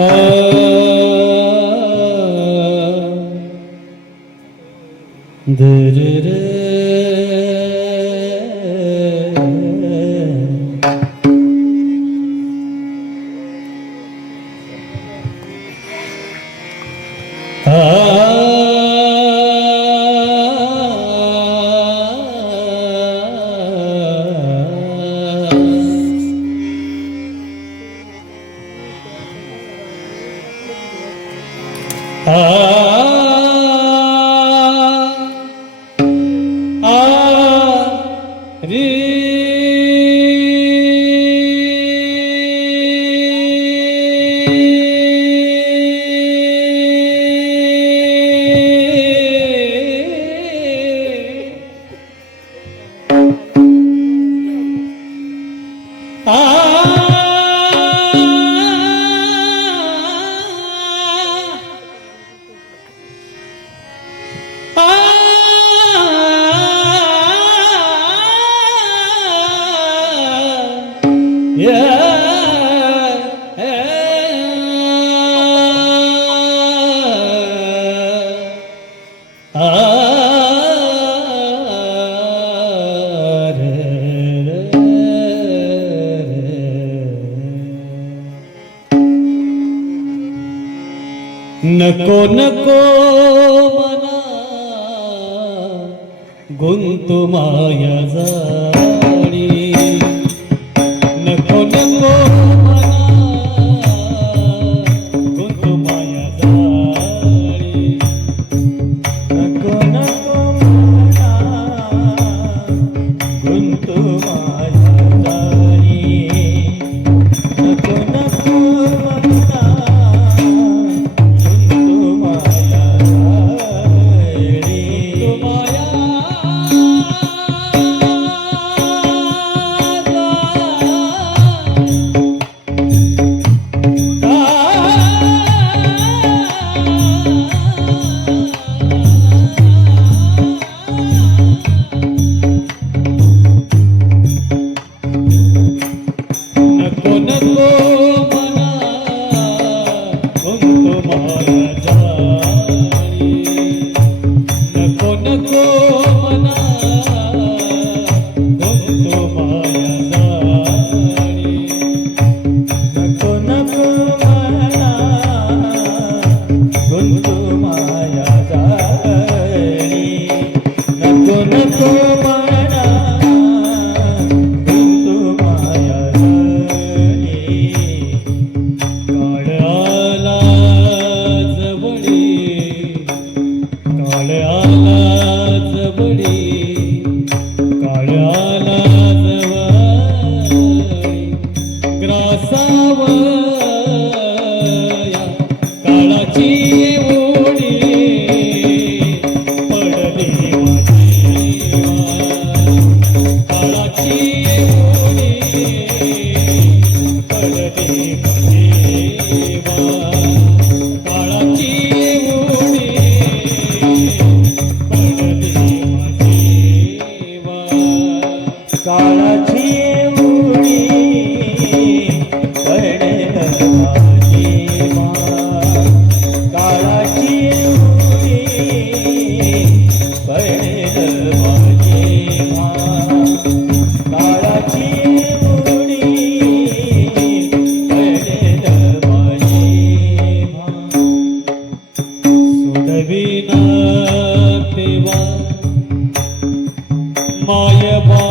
Ah Ари. नको नको मना गुंतु माया जा 妈也怕。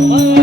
Oh.